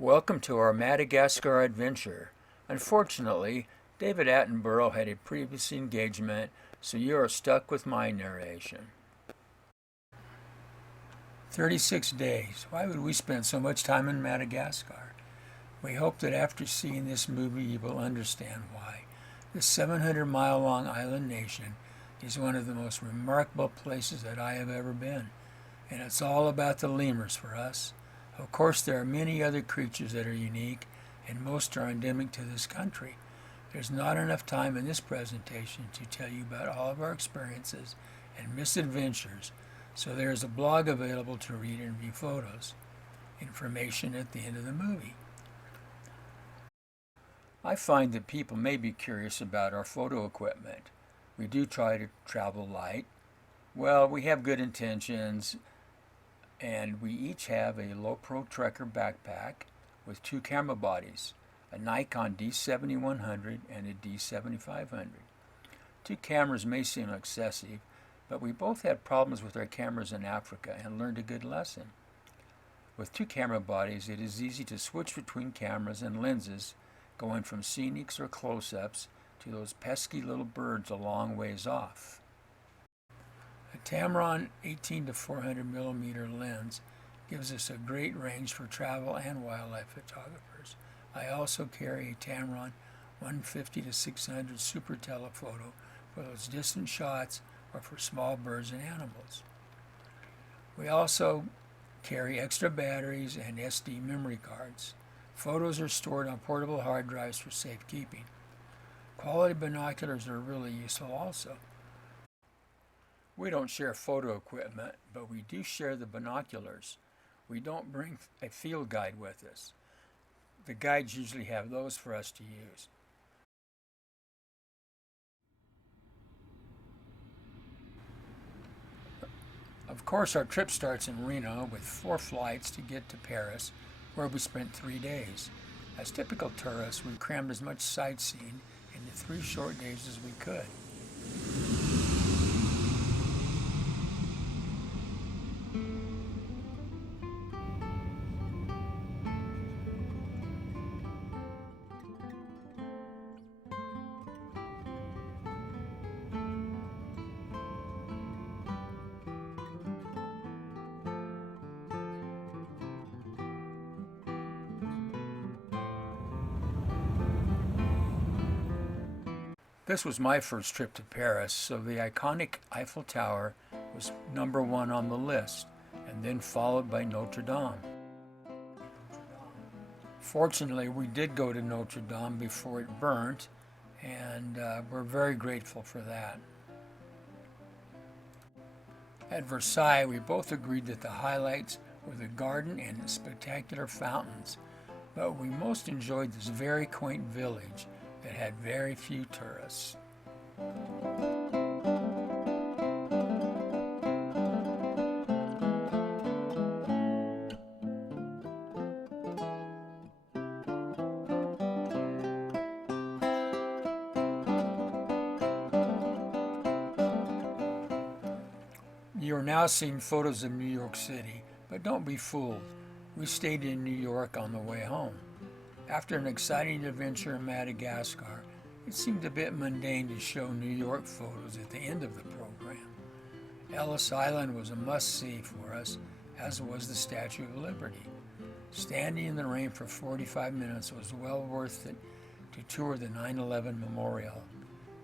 Welcome to our Madagascar adventure. Unfortunately, David Attenborough had a previous engagement, so you are stuck with my narration. 36 days. Why would we spend so much time in Madagascar? We hope that after seeing this movie you will understand why. This 700-mile-long island nation is one of the most remarkable places that I have ever been, and it's all about the lemurs for us. Of course, there are many other creatures that are unique, and most are endemic to this country. There's not enough time in this presentation to tell you about all of our experiences and misadventures, so there is a blog available to read and view photos. Information at the end of the movie. I find that people may be curious about our photo equipment. We do try to travel light. Well, we have good intentions, and we each have a low pro trekker backpack with two camera bodies, a Nikon D7100 and a D7500. Two cameras may seem excessive, but we both had problems with our cameras in Africa and learned a good lesson. With two camera bodies, it is easy to switch between cameras and lenses, going from scenics or close-ups to those pesky little birds a long ways off. A Tamron 18 to 400 millimeter lens gives us a great range for travel and wildlife photographers. I also carry a Tamron 150 to 600 super telephoto for those distant shots or for small birds and animals. We also carry extra batteries and SD memory cards. Photos are stored on portable hard drives for safekeeping. Quality binoculars are really useful also. We don't share photo equipment, but we do share the binoculars. We don't bring a field guide with us. The guides usually have those for us to use. Of course, our trip starts in Reno with 4 flights to get to Paris, where we spent 3 days. As typical tourists, we crammed as much sightseeing into 3 short days as we could. This was my first trip to Paris, so the iconic Eiffel Tower was #1 on the list, and then followed by Notre Dame. Fortunately, we did go to Notre Dame before it burnt, and we're very grateful for that. At Versailles, we both agreed that the highlights were the garden and the spectacular fountains, but we most enjoyed this very quaint village that had very few tourists. You are now seeing photos of New York City, but don't be fooled. We stayed in New York on the way home. After an exciting adventure in Madagascar, it seemed a bit mundane to show New York photos at the end of the program. Ellis Island was a must-see for us, as was the Statue of Liberty. Standing in the rain for 45 minutes was well worth it to tour the 9/11 Memorial.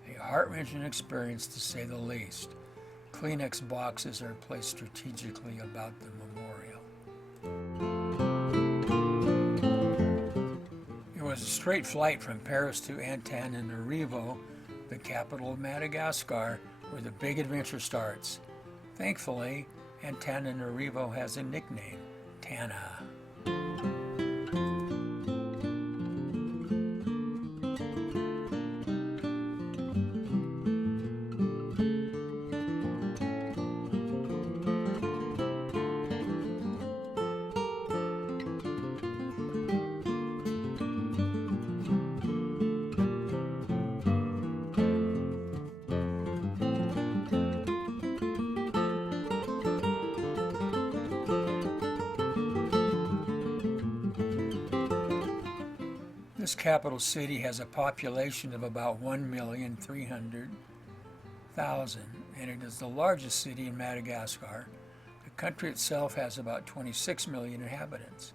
A heart-wrenching experience, to say the least. Kleenex boxes are placed strategically about the memorial. It was a straight flight from Paris to Antananarivo, the capital of Madagascar, where the big adventure starts. Thankfully, Antananarivo has a nickname, Tana. capital city has a population of about 1,300,000, and it is the largest city in Madagascar. The country itself has about 26 million inhabitants.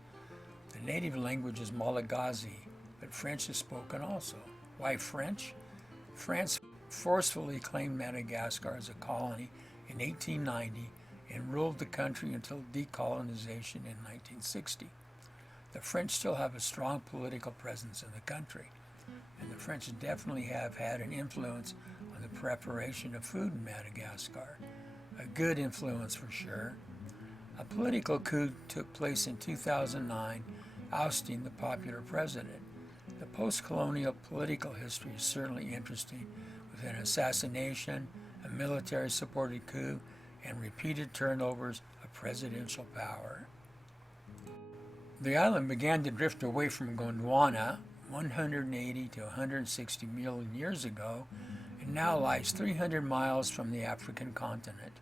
The native language is Malagasy, but French is spoken also. Why French? France forcefully claimed Madagascar as a colony in 1890 and ruled the country until decolonization in 1960. The French still have a strong political presence in the country, and the French definitely have had an influence on the preparation of food in Madagascar. A good influence for sure. A political coup took place in 2009, ousting the popular president. The post-colonial political history is certainly interesting, with an assassination, a military-supported coup, and repeated turnovers of presidential power. The island began to drift away from Gondwana 180 to 160 million years ago and now lies 300 miles from the African continent.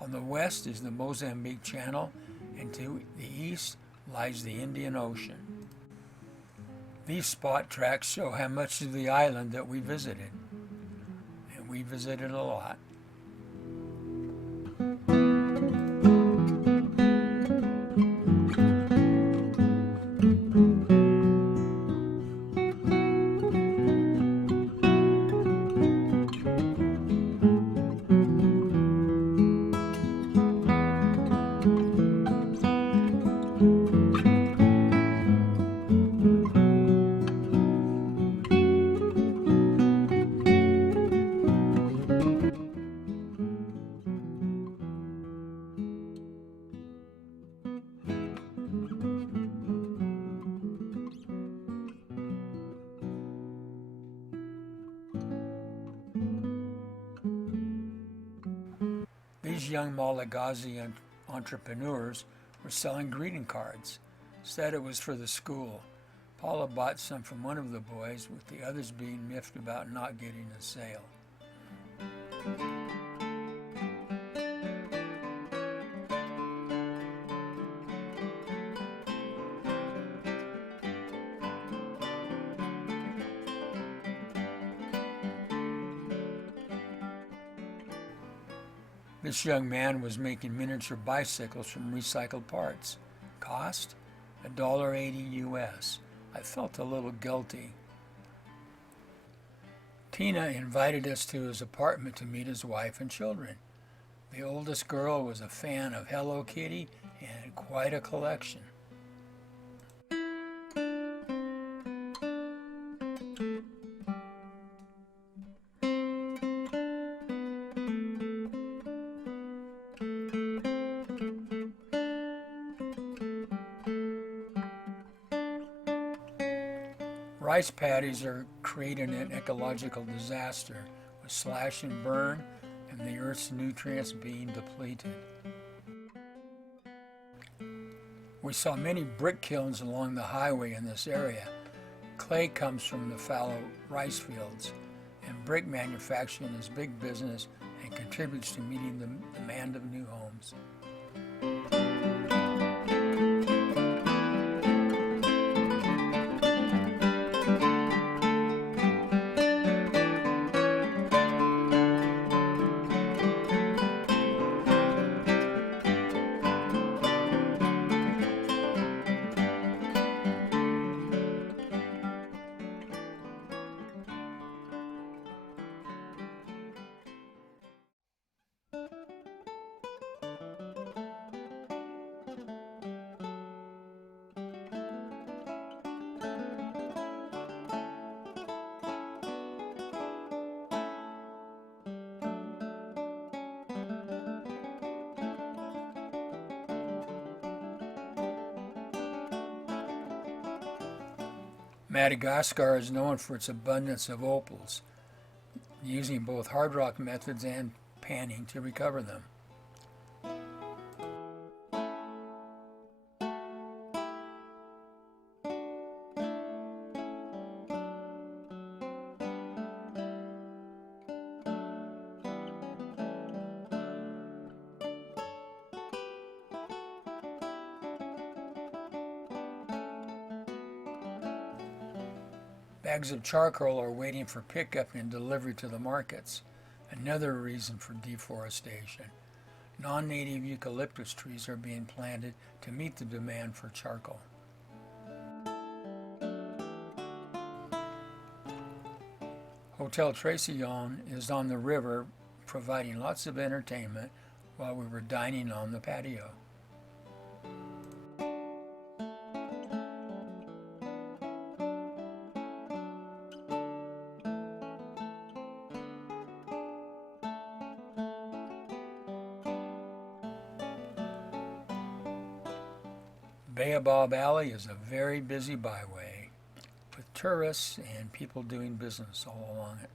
On the west is the Mozambique Channel, and to the east lies the Indian Ocean. These spot tracks show how much of the island that we visited, and we visited a lot. These young Malagasy entrepreneurs were selling greeting cards. Said it was for the school. Paula bought some from one of the boys, with the others being miffed about not getting a sale. This young man was making miniature bicycles from recycled parts. Cost? $1.80 US. I felt a little guilty. Tina invited us to his apartment to meet his wife and children. The oldest girl was a fan of Hello Kitty and had quite a collection. Rice paddies are creating an ecological disaster with slash and burn and the earth's nutrients being depleted. We saw many brick kilns along the highway in this area. Clay comes from the fallow rice fields, and brick manufacturing is big business and contributes to meeting the demand of new homes. Madagascar is known for its abundance of opals, using both hard rock methods and panning to recover them. Bags of charcoal are waiting for pickup and delivery to the markets. Another reason for deforestation. Non-native eucalyptus trees are being planted to meet the demand for charcoal. Hotel Tracyon is on the river, providing lots of entertainment while we were dining on the patio. Baobab Alley is a very busy byway with tourists and people doing business all along it.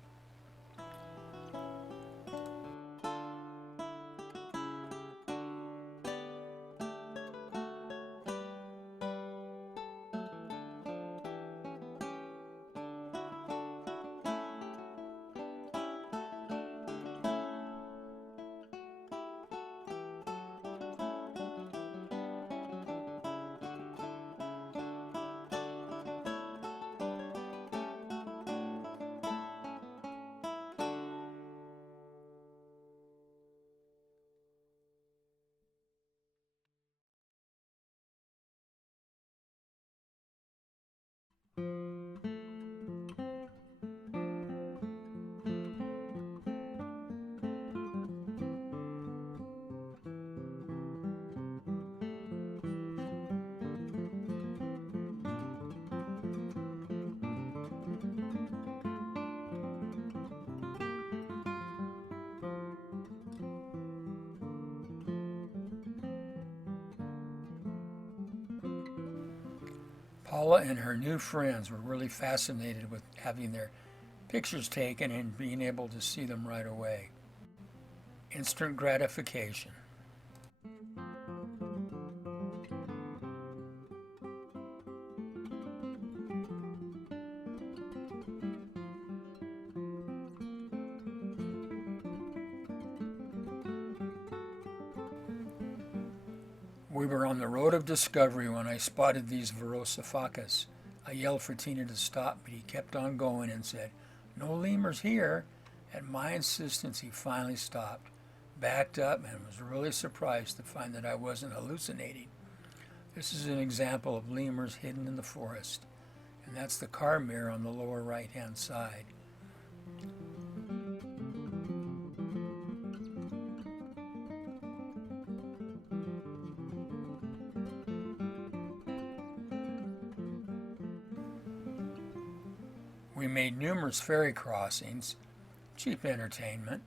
Paula and her new friends were really fascinated with having their pictures taken and being able to see them right away. Instant gratification. We were on the road of discovery when I spotted these Verosophacus. I yelled for Tina to stop, but he kept on going and said, "No lemurs here." At my insistence, he finally stopped, backed up, and was really surprised to find that I wasn't hallucinating. This is an example of lemurs hidden in the forest, and that's the car mirror on the lower right-hand side. We made numerous ferry crossings, cheap entertainment.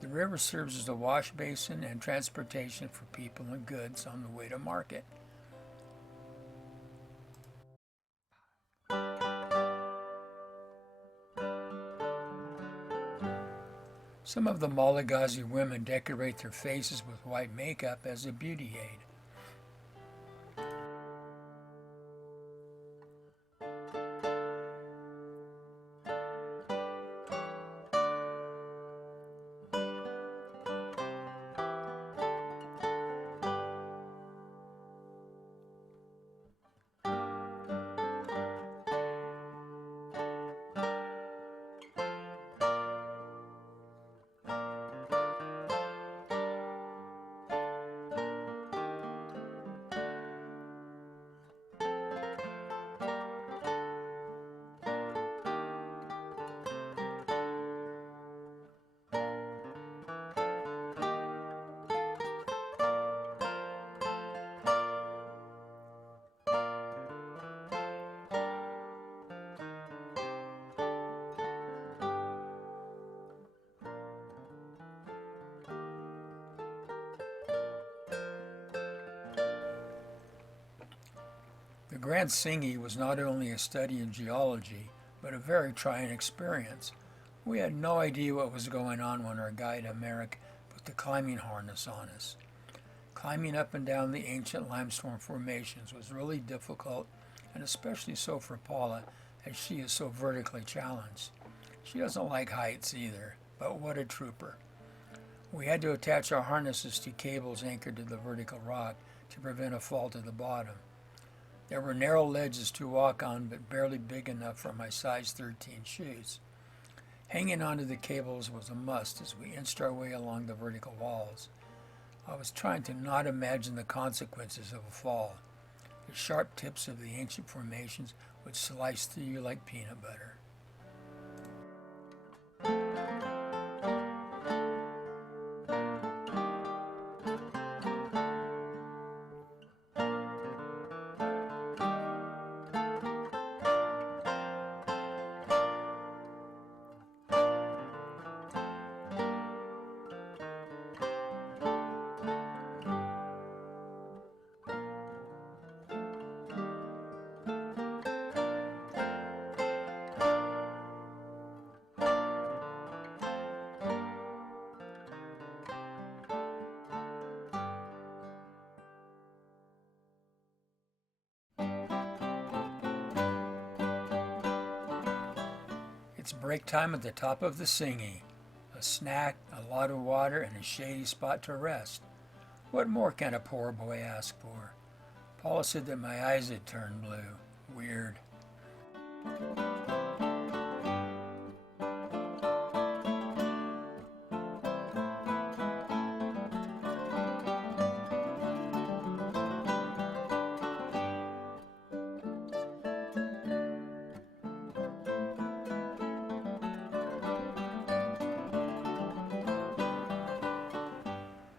The river serves as a wash basin and transportation for people and goods on the way to market. Some of the Malagasy women decorate their faces with white makeup as a beauty aid. Grand Singing was not only a study in geology, but a very trying experience. We had no idea what was going on when our guide Americ put the climbing harness on us. Climbing up and down the ancient limestone formations was really difficult, and especially so for Paula, as she is so vertically challenged. She doesn't like heights either, but what a trooper. We had to attach our harnesses to cables anchored to the vertical rock to prevent a fall to the bottom. There were narrow ledges to walk on, but barely big enough for my size 13 shoes. Hanging onto the cables was a must as we inched our way along the vertical walls. I was trying to not imagine the consequences of a fall. The sharp tips of the ancient formations would slice through you like peanut butter. It's break time at the top of the Singing. A snack, a lot of water, and a shady spot to rest. What more can a poor boy ask for? Paula said that my eyes had turned blue. Weird.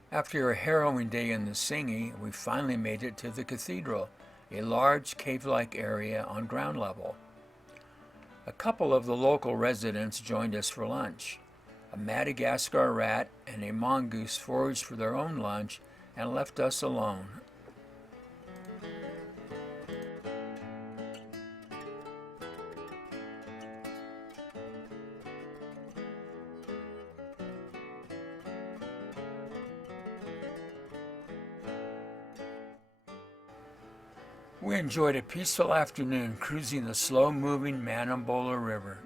After a harrowing day in the Singing, we finally made it to the cathedral, a large cave-like area on ground level. A couple of the local residents joined us for lunch. A Madagascar rat and a mongoose foraged for their own lunch and left us alone. We enjoyed a peaceful afternoon cruising the slow-moving Manambola River.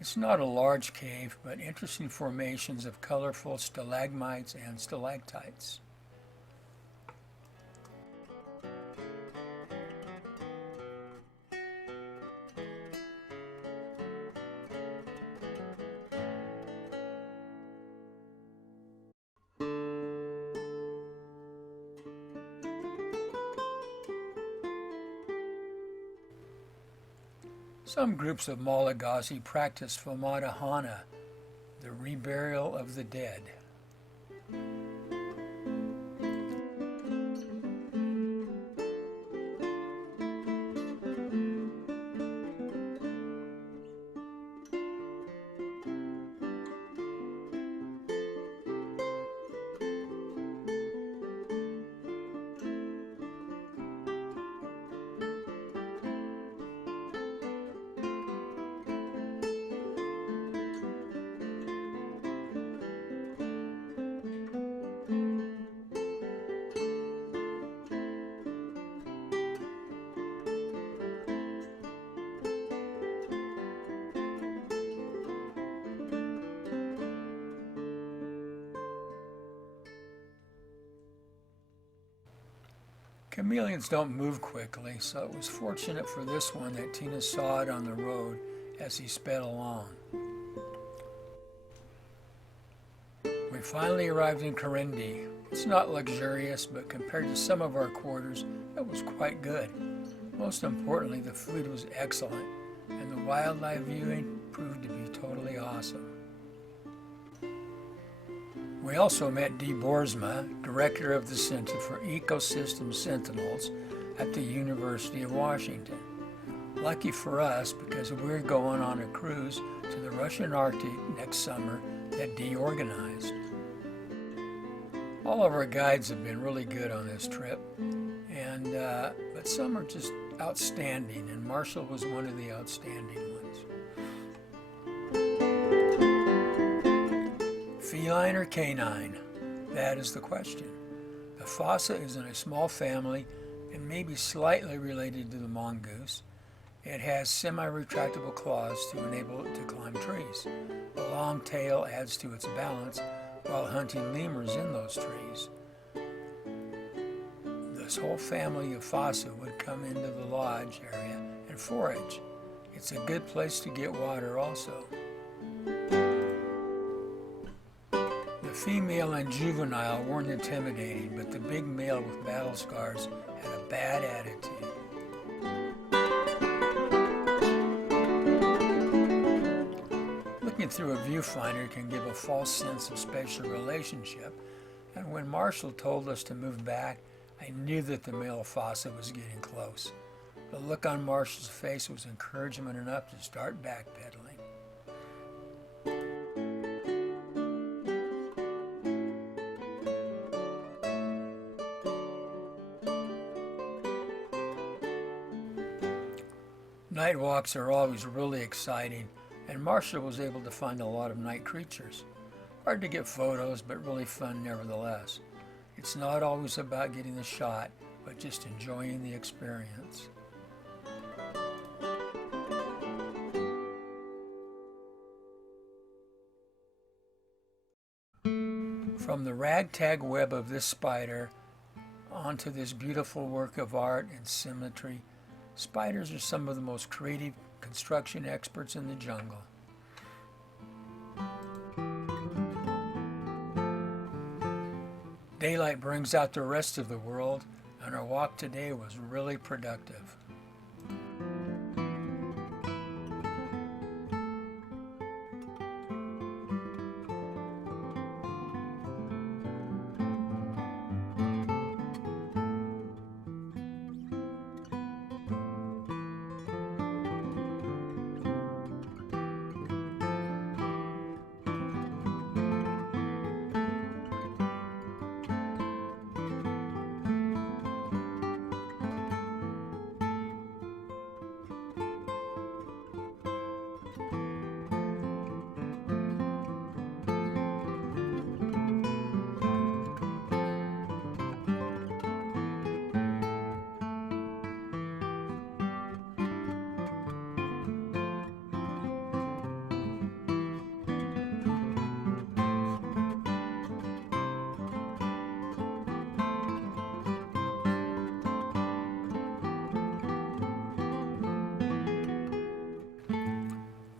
It's not a large cave, but interesting formations of colorful stalagmites and stalactites. Some groups of Malagasy practice Famadahana, the reburial of the dead. Chameleons don't move quickly, so it was fortunate for this one that Tina saw it on the road as he sped along. We finally arrived in Karindi. It's not luxurious, but compared to some of our quarters, it was quite good. Most importantly, the food was excellent, and the wildlife viewing proved to be totally awesome. We also met Dee Boersma, director of the Center for Ecosystem Sentinels at the University of Washington. Lucky for us, because we're going on a cruise to the Russian Arctic next summer that Dee organized. All of our guides have been really good on this trip, but some are just outstanding, and Marshall was one of the outstanding ones. Feline or canine? That is the question. The fossa is in a small family and may be slightly related to the mongoose. It has semi-retractable claws to enable it to climb trees. A long tail adds to its balance while hunting lemurs in those trees. This whole family of fossa would come into the lodge area and forage. It's a good place to get water also. The female and juvenile weren't intimidating, but the big male with battle scars had a bad attitude. Looking through a viewfinder can give a false sense of spatial relationship, and when Marshall told us to move back, I knew that the male fossa was getting close. The look on Marshall's face was encouragement enough to start backpedaling. Night walks are always really exciting, and Marshall was able to find a lot of night creatures. Hard to get photos, but really fun nevertheless. It's not always about getting the shot, but just enjoying the experience. From the ragtag web of this spider onto this beautiful work of art and symmetry, spiders are some of the most creative construction experts in the jungle. Daylight brings out the rest of the world, and our walk today was really productive.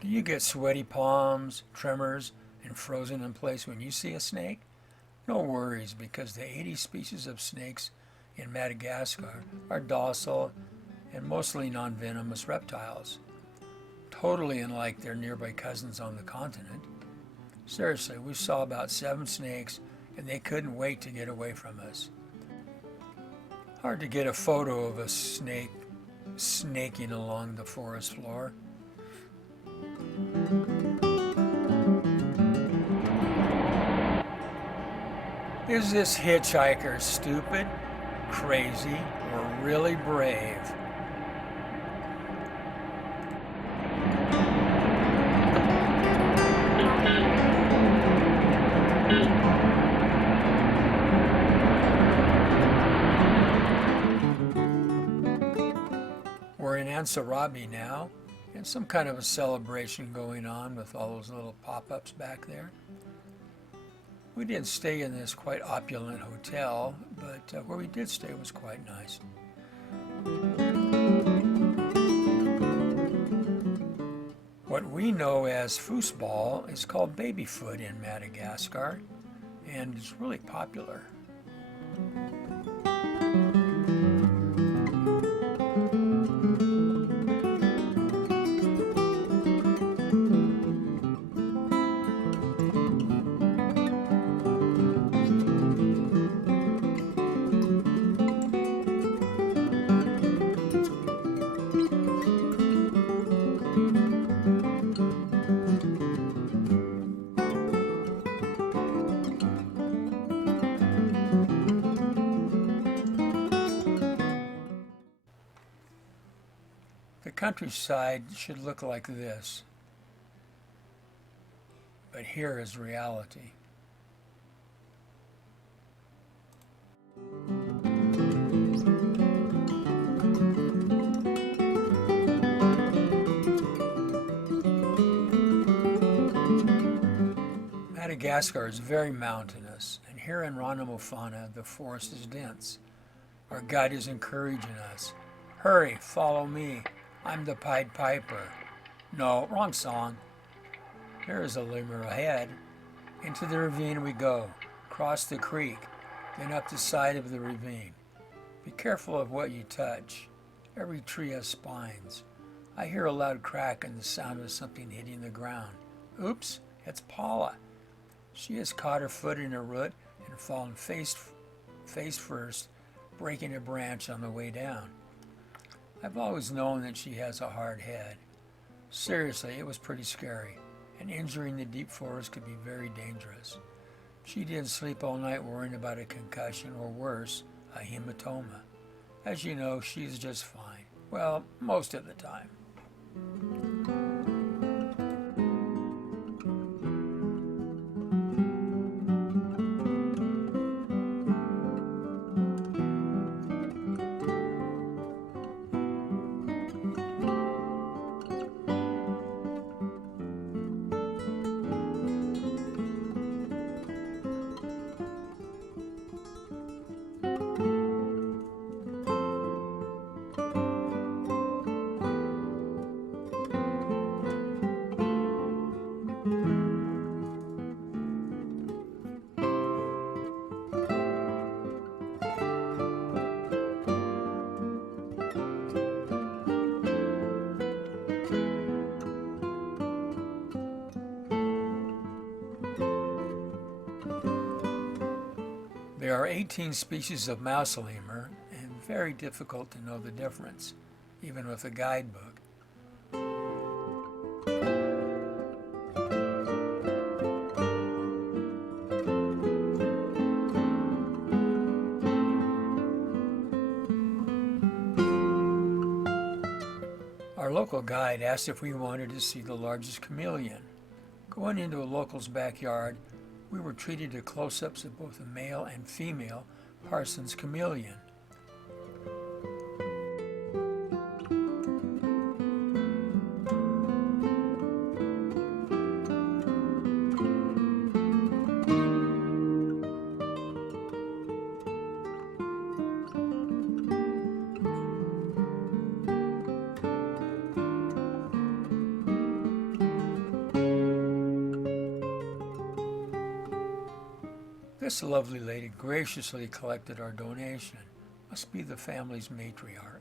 You get sweaty palms, tremors, and frozen in place when you see a snake? No worries, because the 80 species of snakes in Madagascar are docile and mostly non-venomous reptiles, totally unlike their nearby cousins on the continent. Seriously, we saw about 7 snakes, and they couldn't wait to get away from us. Hard to get a photo of a snake snaking along the forest floor. Is this hitchhiker stupid, crazy, or really brave? We're in Ansarabi now, and some kind of a celebration going on with all those little pop-ups back there. We didn't stay in this quite opulent hotel, but where we did stay was quite nice. What we know as foosball is called babyfoot in Madagascar, and it's really popular. The countryside should look like this, but here is reality. Madagascar is very mountainous, and here in Ranamofana the forest is dense. Our guide is encouraging us. Hurry, follow me. I'm the Pied Piper. No, wrong song. There is a lemur ahead. Into the ravine we go, cross the creek, then up the side of the ravine. Be careful of what you touch. Every tree has spines. I hear a loud crack and the sound of something hitting the ground. Oops, it's Paula. She has caught her foot in a root and fallen face first, breaking a branch on the way down. I've always known that she has a hard head. Seriously, it was pretty scary. An injury in the deep forest could be very dangerous. She didn't sleep all night worrying about a concussion or worse, a hematoma. As you know, she's just fine. Well, most of the time. There are 18 species of mouse lemur, and very difficult to know the difference, even with a guidebook. Our local guide asked if we wanted to see the largest chameleon. Going into a local's backyard, we were treated to close-ups of both a male and female Parsons chameleon. This lovely lady graciously collected our donation. Must be the family's matriarch.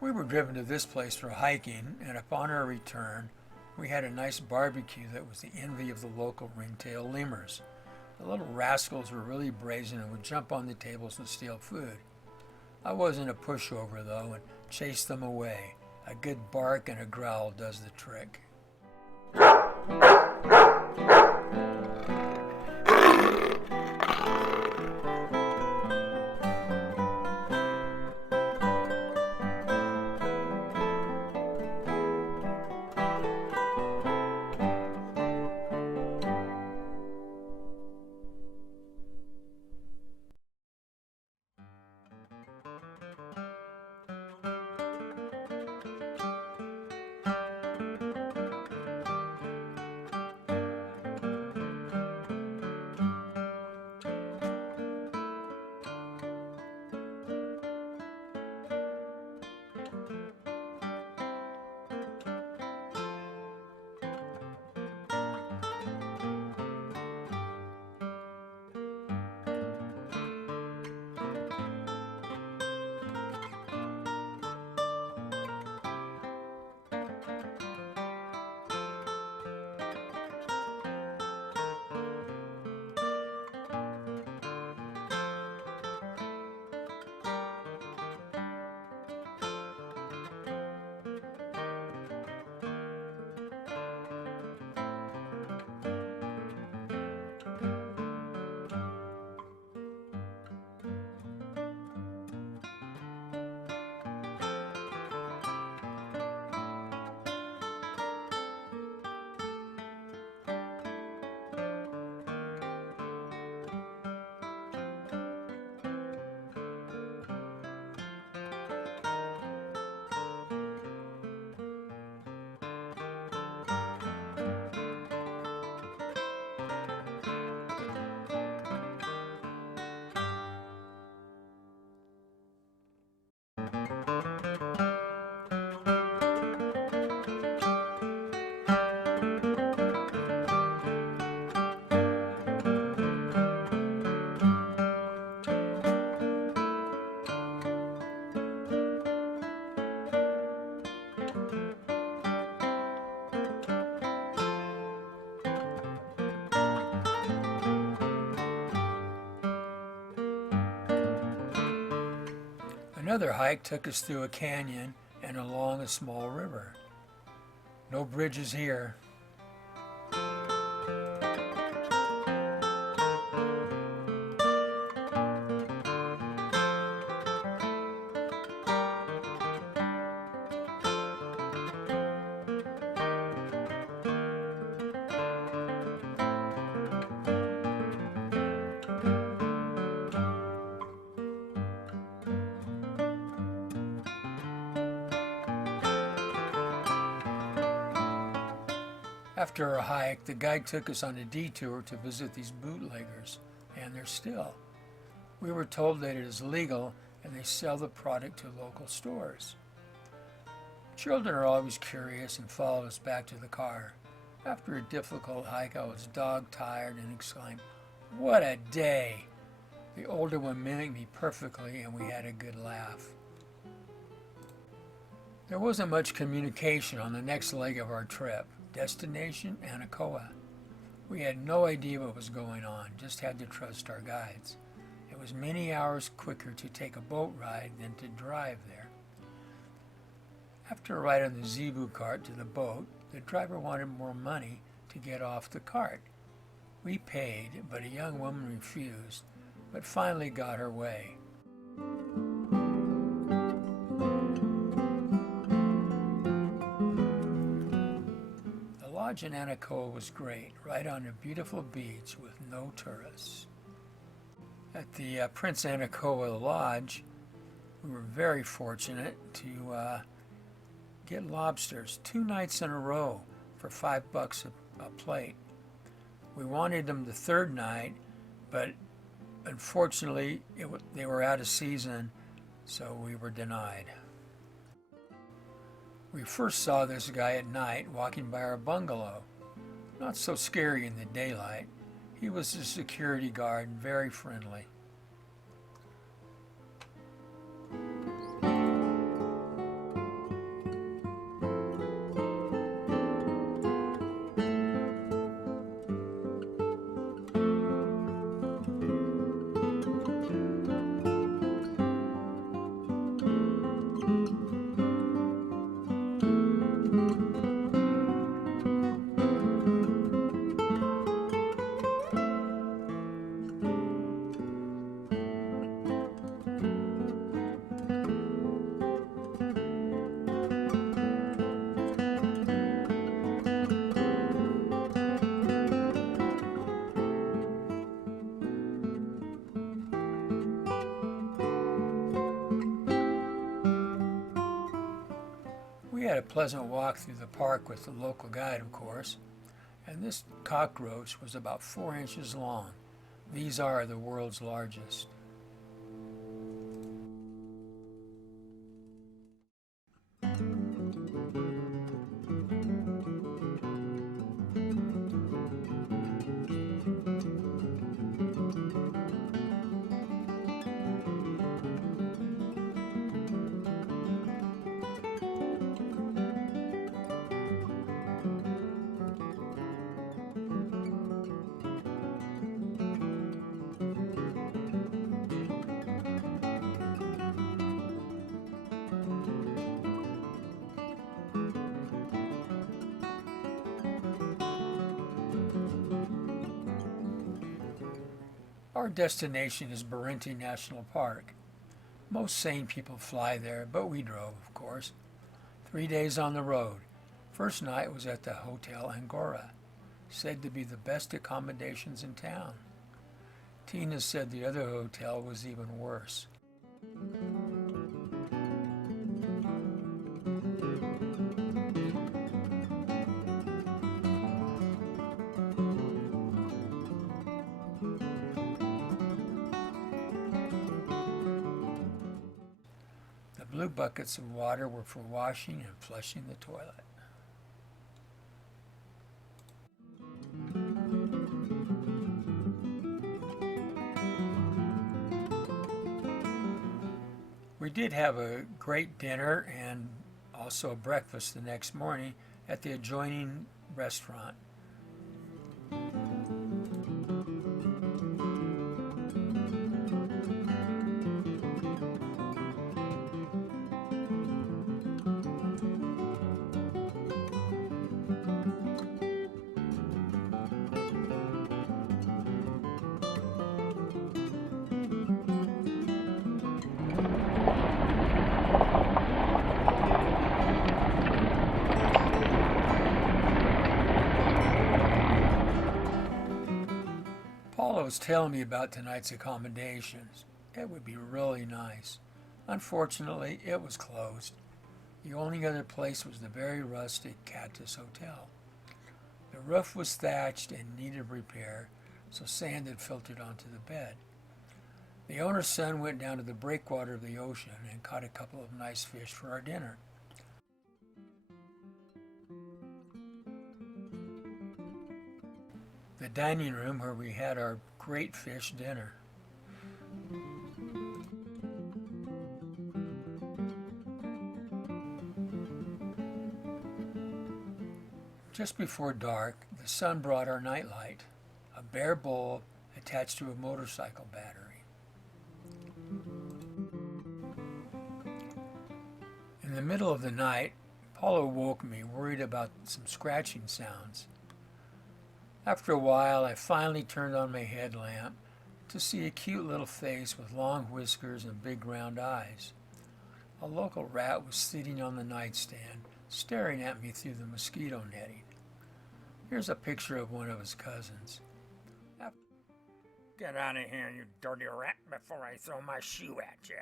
We were driven to this place for hiking, and upon our return, we had a nice barbecue that was the envy of the local ringtail lemurs. The little rascals were really brazen and would jump on the tables and steal food. I wasn't a pushover, though, and chased them away. A good bark and a growl does the trick. Another hike took us through a canyon and along a small river. No bridges here. After a hike, the guide took us on a detour to visit these bootleggers, and they're still. We were told that it is legal and they sell the product to local stores. Children are always curious and followed us back to the car. After a difficult hike, I was dog-tired and exclaimed, "What a day!" The older one mimicked me perfectly and we had a good laugh. There wasn't much communication on the next leg of our trip. Destination, Anacoa. We had no idea what was going on, just had to trust our guides. It was many hours quicker to take a boat ride than to drive there. After a ride on the zebu cart to the boat, the driver wanted more money to get off the cart. We paid, but a young woman refused, but finally got her way. The lodge in Anacoa was great, right on a beautiful beach with no tourists. At the Prince Anacoa Lodge, we were very fortunate to get lobsters 2 nights in a row for $5 a plate. We wanted them the third night, but unfortunately they were out of season, so we were denied. We first saw this guy at night walking by our bungalow. Not so scary in the daylight. He was a security guard, very friendly. We had a pleasant walk through the park with the local guide, of course, and this cockroach was about 4 inches long. These are the world's largest. Our destination is Burgh National Park. Most sane people fly there, but we drove, of course. 3 days on the road. First night was at the Hotel Angora, said to be the best accommodations in town. Tina said the other hotel was even worse. Blue buckets of water were for washing and flushing the toilet. We did have a great dinner and also a breakfast the next morning at the adjoining restaurant. Paula was telling me about tonight's accommodations. It would be really nice. Unfortunately, it was closed. The only other place was the very rustic Cactus Hotel. The roof was thatched and needed repair, so sand had filtered onto the bed. The owner's son went down to the breakwater of the ocean and caught a couple of nice fish for our dinner. The dining room where we had our great fish dinner. Just before dark, the sun brought our nightlight, a bare bowl attached to a motorcycle battery. In the middle of the night, Paula woke me, worried about some scratching sounds. After a while, I finally turned on my headlamp to see a cute little face with long whiskers and big round eyes. A local rat was sitting on the nightstand, staring at me through the mosquito netting. Here's a picture of one of his cousins. Get out of here, you dirty rat, before I throw my shoe at you.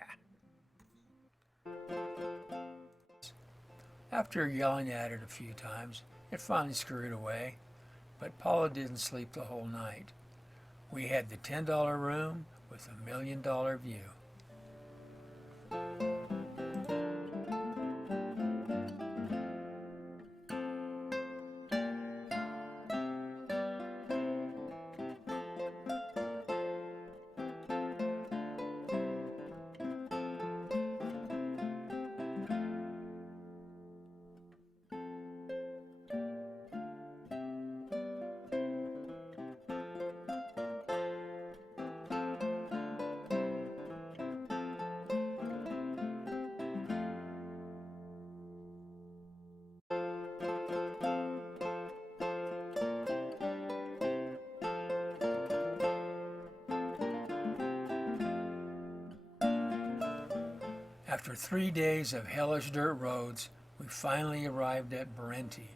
After yelling at it a few times, it finally scurried away, but Paula didn't sleep the whole night. We had the $10 room with a $1 million view. After 3 days of hellish dirt roads, we finally arrived at Brenti.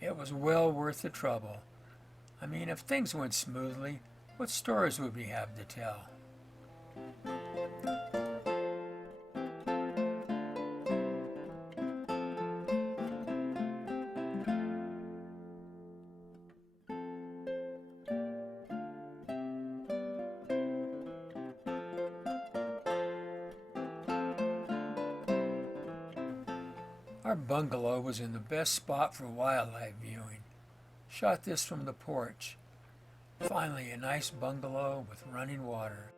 It was well worth the trouble. I mean, if things went smoothly, what stories would we have to tell? Our bungalow was in the best spot for wildlife viewing. Shot this from the porch. Finally, a nice bungalow with running water.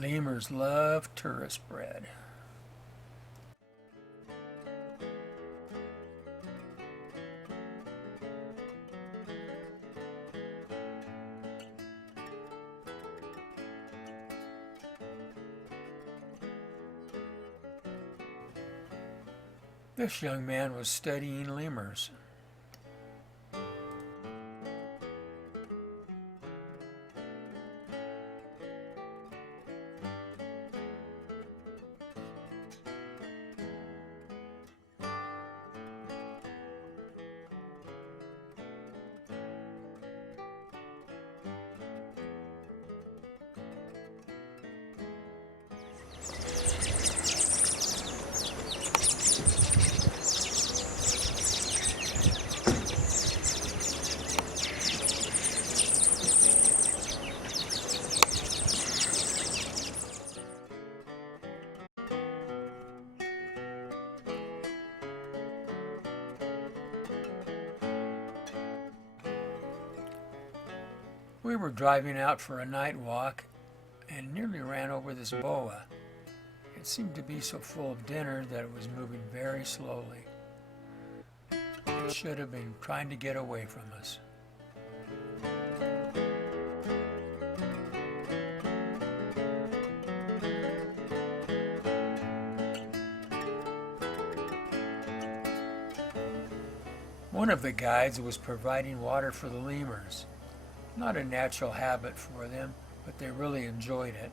Lemurs love tourist bread. This young man was studying lemurs. We were driving out for a night walk and nearly ran over this boa. It seemed to be so full of dinner that it was moving very slowly. It should have been trying to get away from us. One of the guides was providing water for the lemurs. Not a natural habit for them, but they really enjoyed it.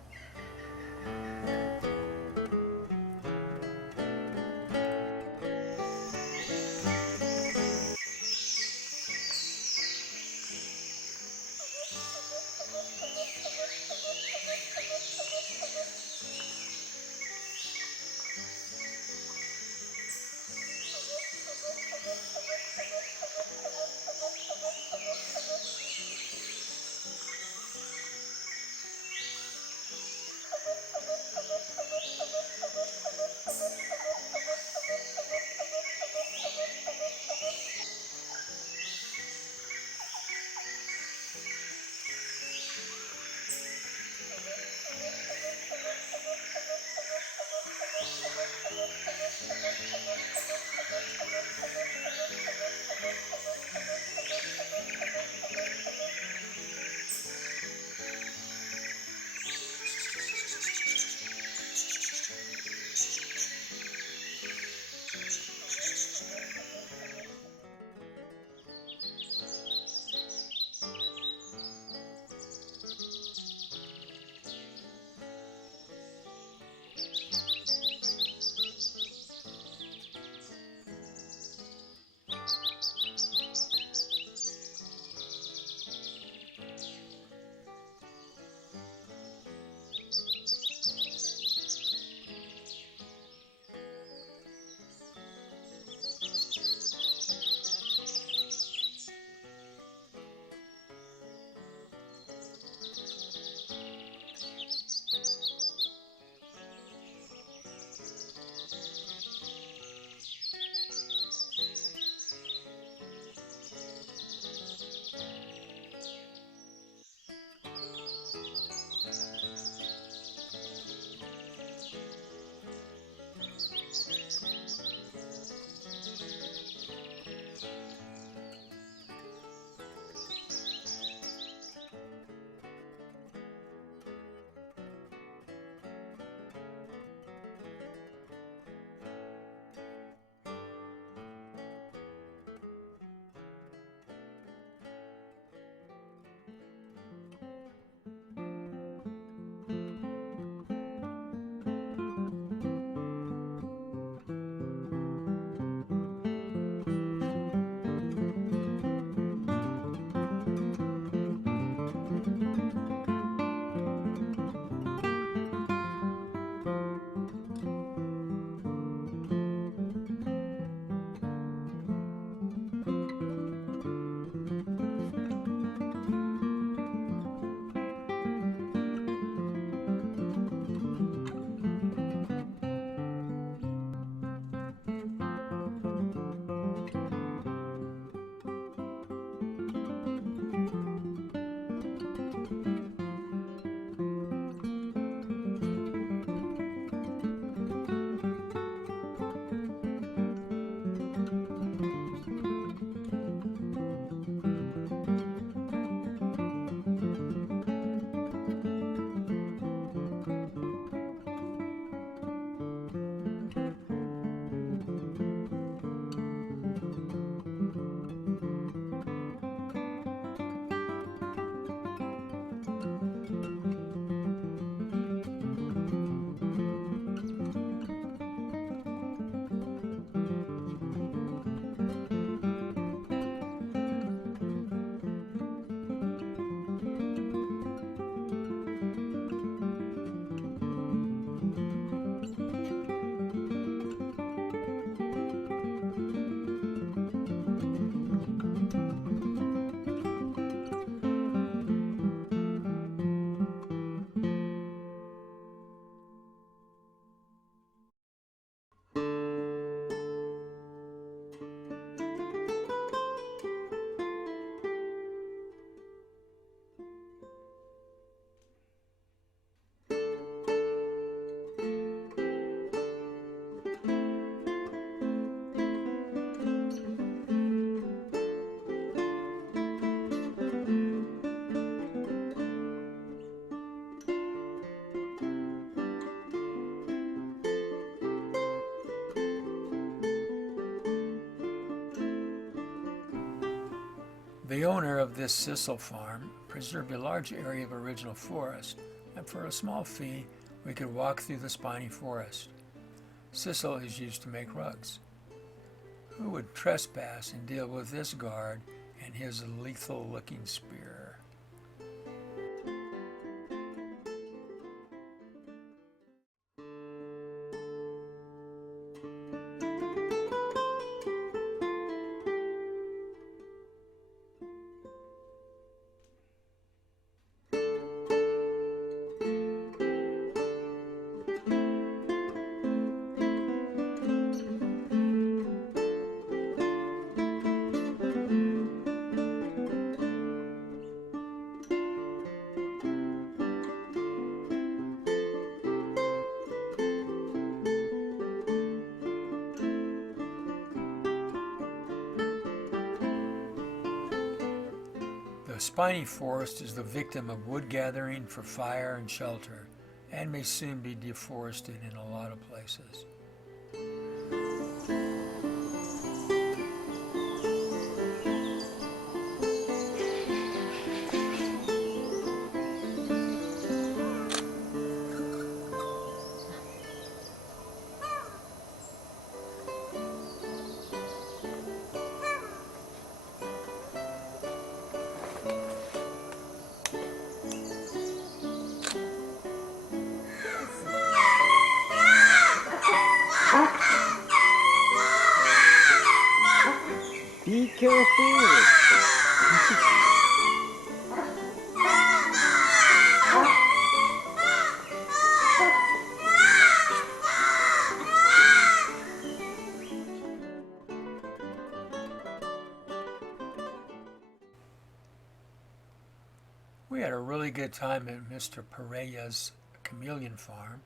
The owner of this sisal farm preserved a large area of original forest, and for a small fee we could walk through the spiny forest. Sisal is used to make rugs. Who would trespass and deal with this guard and his lethal-looking spear? The spiny forest is the victim of wood gathering for fire and shelter, and may soon be deforested in a lot of places. Be careful! We had a really good time at Mr. Pereira's chameleon farm.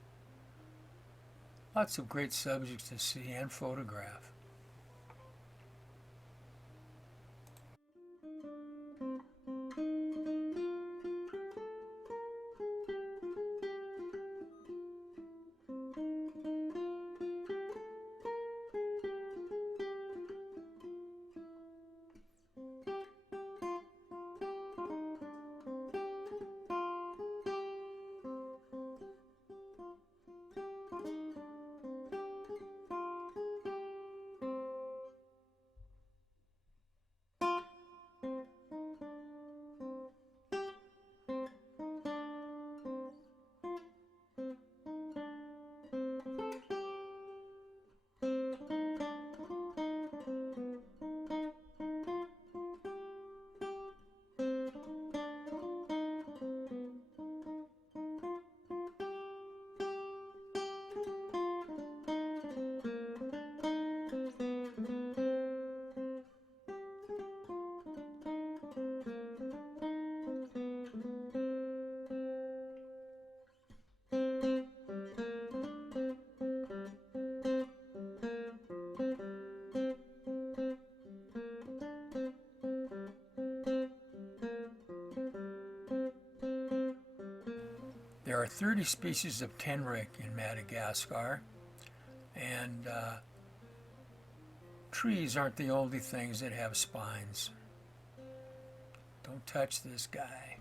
Lots of great subjects to see and photograph. There are 30 species of tenric in Madagascar, and trees aren't the only things that have spines. Don't touch this guy.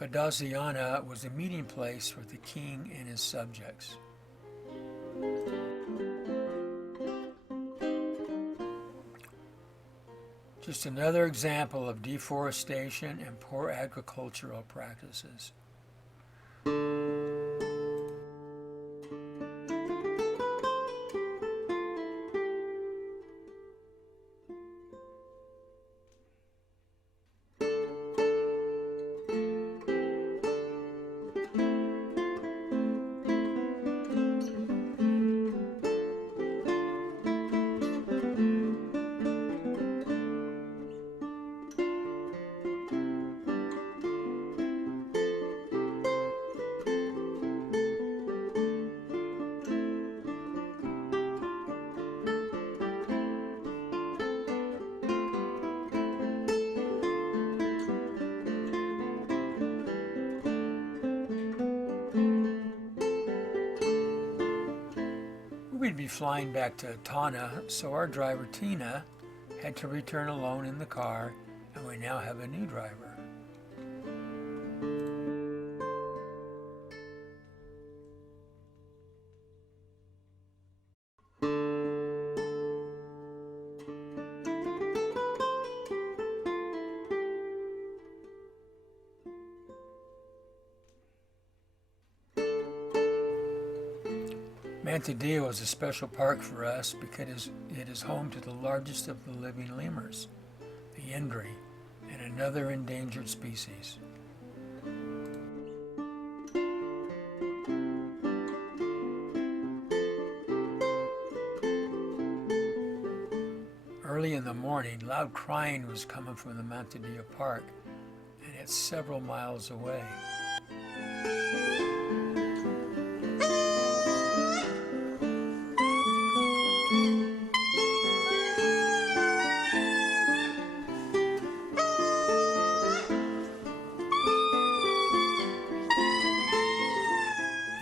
Fadaziana was a meeting place for the king and his subjects. Just another example of deforestation and poor agricultural practices. We'd be flying back to Tana, so our driver Tina had to return alone in the car, and we now have a new driver. Mantadeo is a special park for us because it is home to the largest of the living lemurs, the Indri, and another endangered species. Early in the morning, loud crying was coming from the Mantadeo Park, and it's several miles away.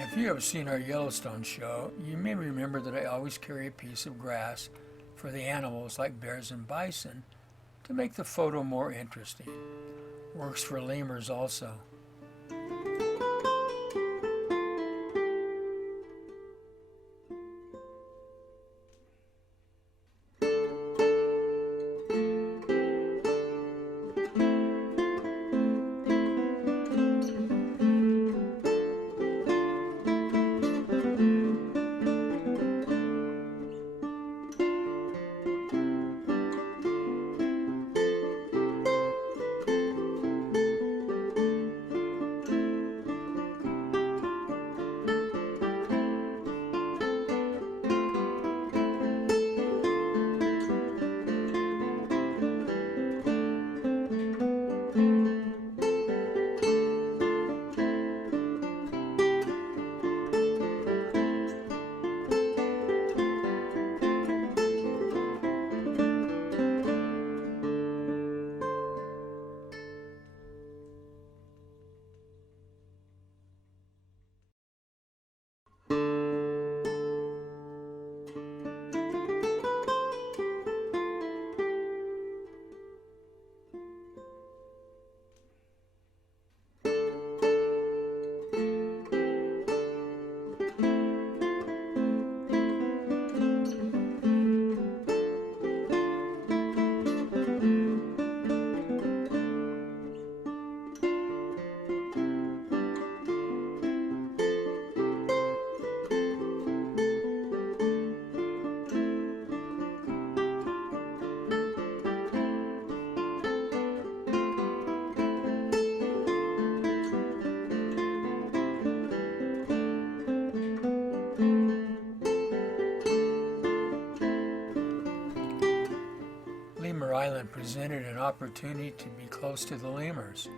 If you have seen our Yellowstone show, you may remember that I always carry a piece of grass for the animals like bears and bison to make the photo more interesting. Works for lemurs also. Island presented an opportunity to be close to the lemurs.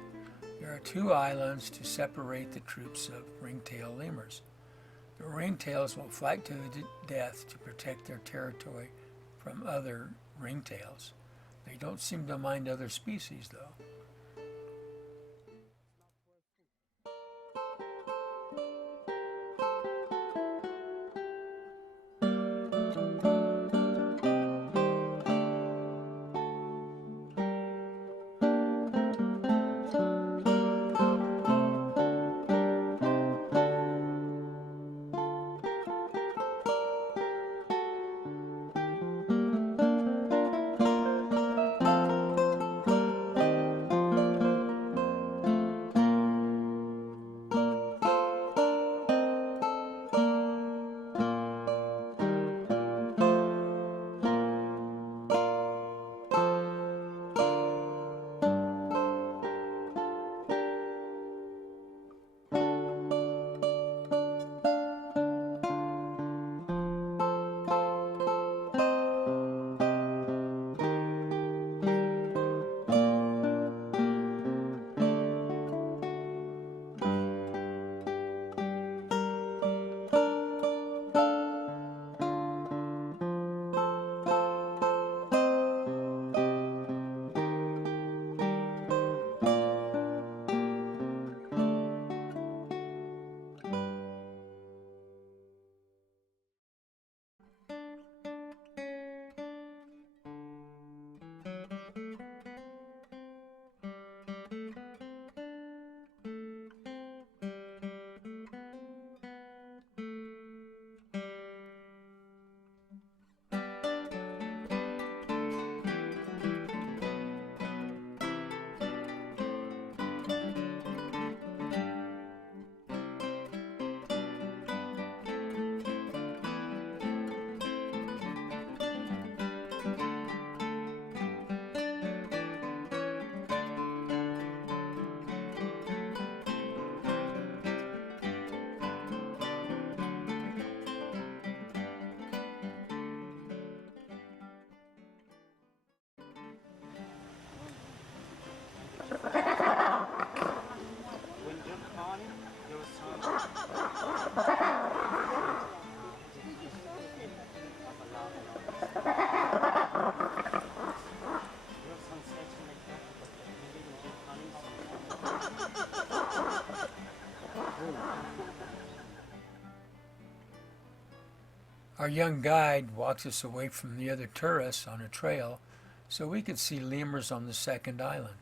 There are 2 islands to separate the troops of ringtail lemurs. The ringtails will fight to the death to protect their territory from other ringtails. They don't seem to mind other species, though. Our young guide walks us away from the other tourists on a trail so we could see lemurs on the second island.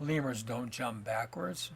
Lemurs don't jump backwards.